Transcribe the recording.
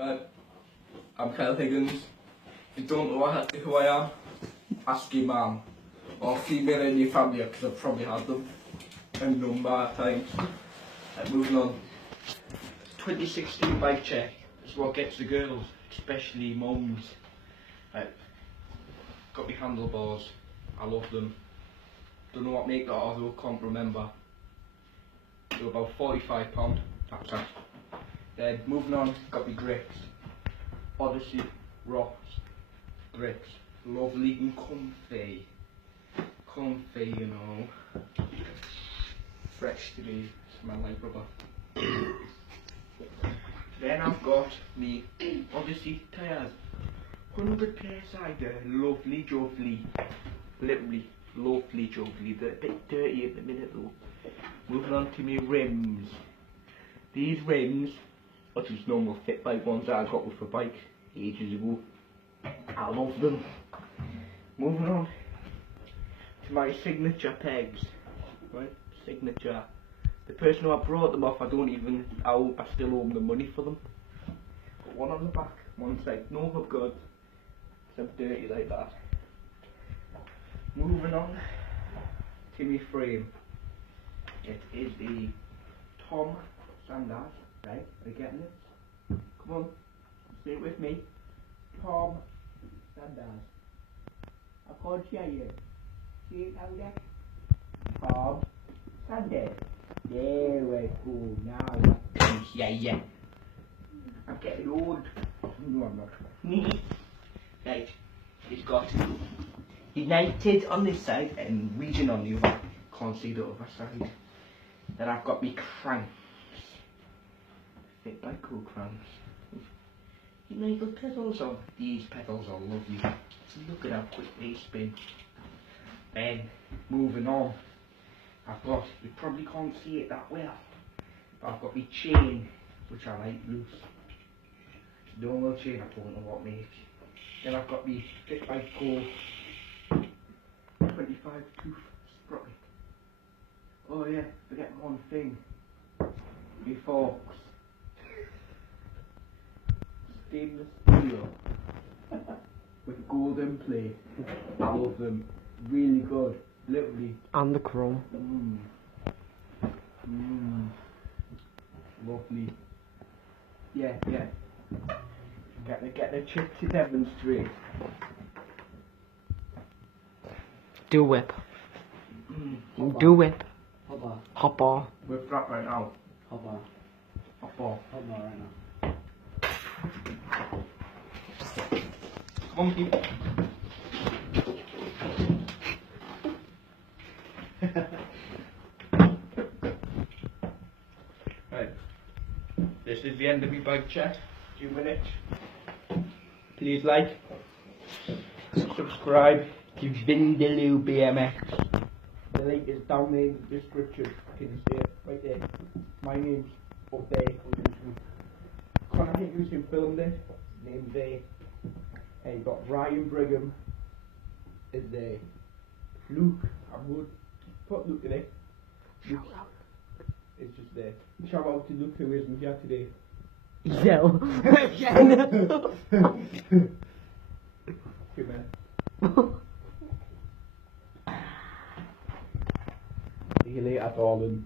Right, I'm Higgins. If you don't know who I am, ask your mum or female in your family, because I've probably had them a number of times. Moving on. 2016 bike check is what gets the girls, especially mums. Got my handlebars, I love them. Don't know what make that are though, can't remember. They were about £45, that's it. Then moving on, got my grips. Odyssey rocks grips, lovely and comfy, you know. Fresh to me, smell like rubber. Then I've got me Odyssey tyres, 100 sider, lovely jubbly, literally lovely jubbly. They're a bit dirty at the minute though. Moving on to me rims. These rims are just normal fit bike ones that I got with a bike ages ago. I love them. Moving on to my signature pegs. Right, signature. The person who I brought them off, I still owe them the money for them. Got one on the back, one side, no hub guards, because I'm dirty like that. Moving on to my frame. It is the Tom Sanders, right? Are you getting it? Come on, say it with me. Tom Sanders. I can't hear you. Say it louder. Tom Sanders. There we go. Now I can hear you. I'm getting old. No, I'm not. Right, it's got United on this side and Region on the other. Can't see the other side. Then I've got me cranks. Fit by cool cranks. Little pedals on. These pedals are lovely. Look at how quick they spin. Then moving on, I've got, you probably can't see it that well, but I've got my chain, which I like loose. Normal chain, I don't know what make. Then I've got my Fit by Co 25 tooth sprocket. Oh yeah, forget one thing. My forks. Stainless steel with golden plate. I love them. Really good. Literally. And the chrome. Lovely. Yeah. Get the chip to demonstrate. Do whip. Do whip. Hop on. We're flat right now. Hop on. Hop on. Hop on right now. Come on, people. Right. This is the end of my bike check. 2 minutes. Please like, subscribe to Vindaloo BMX. The link is down there in the description. Can you see it? Right there. My name's up there on YouTube. Connor Higgins who filmed it. Name's there. And you got Ryan Brigham is there. Luke, I'm good. Put Luke in it. Luke is just there. Shout out to Luke who isn't here today. Yell. Good man. See you later, darling.